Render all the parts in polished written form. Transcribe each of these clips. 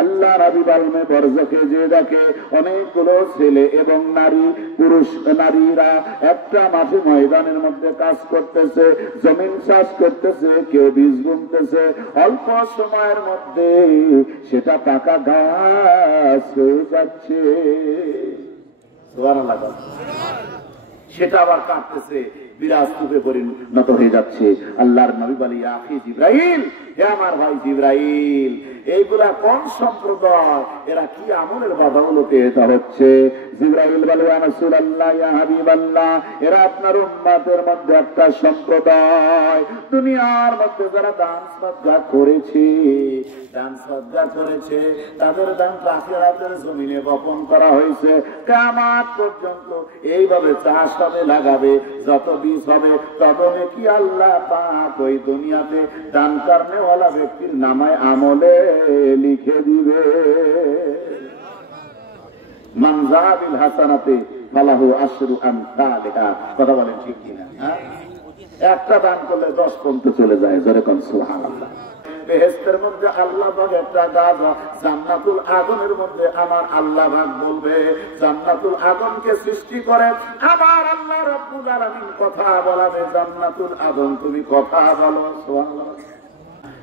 আল্লাহ নবী বালমে বরজখে যে দেখে অনেকগুলো ছেলে এবং নারী পুরুষ নারীরা একটা মাঠে ময়দানের মধ্যে কাজ করতেছে, জমিন চাষ করতেছে, কেউ বীজ বুনতেছে, অল্প সময়ের মধ্যে সেটা পাকা গাছ হয়ে যাচ্ছে। সুবহানাল্লাহ। সেটা আবার কাটতেছে, বিরাজ স্তূপে পরিণত হয়ে যাচ্ছে। আল্লাহর নবী বলে, ইয়া আখি জিবরাইল, হে আমার ভাই জিবরাইল, এইগুলা কোন সম্প্রদায়, এরা কি আমলের বাধাগুলোতে এটা হচ্ছে? জিবরাইল বলে, ইয়া রাসূলুল্লাহ, ইয়া হাবিবাল্লাহ, এরা আপনার উম্মতের মধ্যে একটা সম্প্রদায়, দুনিয়ার মধ্যে যারা দান সদকা করেছে, তাদের দান আখিরাতের জমিনে বপন করা হয়েছে। কিয়ামত পর্যন্ত এইভাবে চাষ হবে, লাগাবে, যত বীজ হবে তত নেকি আল্লাহ পাক ওই দুনিয়াতে দান করনেওয়ালা ব্যক্তির নামায় আমলে লিখে দিবে। মান যাআ বিল হাসানাতি ফালাহু আশরু আমসালিহা। কথা বলেন ঠিক কিনা? একটা দান করলে 10 পর্যন্ত চলে যায়। জোরে কোন সুবহানাল্লাহ। বেহেশতের মধ্যে আল্লাহ পাক একটা গাছ, জান্নাতুল আদনের মধ্যে আমার আল্লাহ পাক বলবে, জান্নাতুল আদনকে সৃষ্টি করে আমার আল্লাহ রাব্বুল আলামিন কথা বলাবে, জান্নাতুল আদন তুমি কথা বলো। সুবহানাল্লাহ।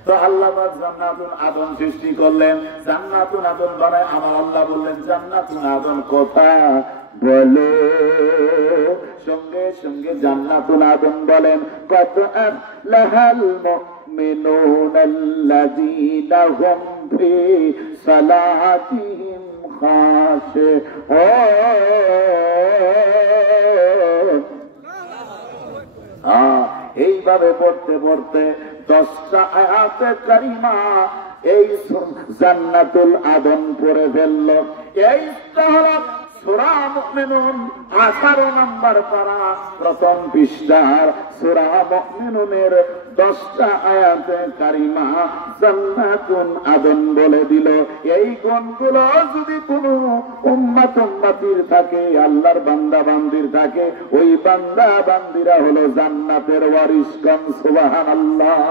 তো আল্লাহ পাক জান্নাতুল আদন সৃষ্টি করলেন, জান্নাতুল আদন বানায় আমার আল্লাহ বললেন, জান্নাতুল আদন কথা বলো। সঙ্গে সঙ্গে জান্নাতুল আদন বলেন, কত আফলাহাল মুমিনুনাল্লাযীনা হুম ফি সালাতিহিম খাশিউন। এইভাবে পড়তে পড়তে 10টা আয়াতে কারিমা এই জান্নাতুল আদন পড়ে ফেলল। এইটা হলো সূরা মুমিনুন 18 নম্বর পারা, প্রথম পৃষ্ঠার সূরা মুমিনুনের 10টা আয়াতে কারিমা জান্নাতুল আদন বলে দিল। এই গুণগুলো যদি কোনো উম্মতির থাকে, আল্লাহর বান্দা বান্দির থাকে, ওই বান্দা বান্দিরা হলো জান্নাতের ওয়ারিস। সুবহানাল্লাহ।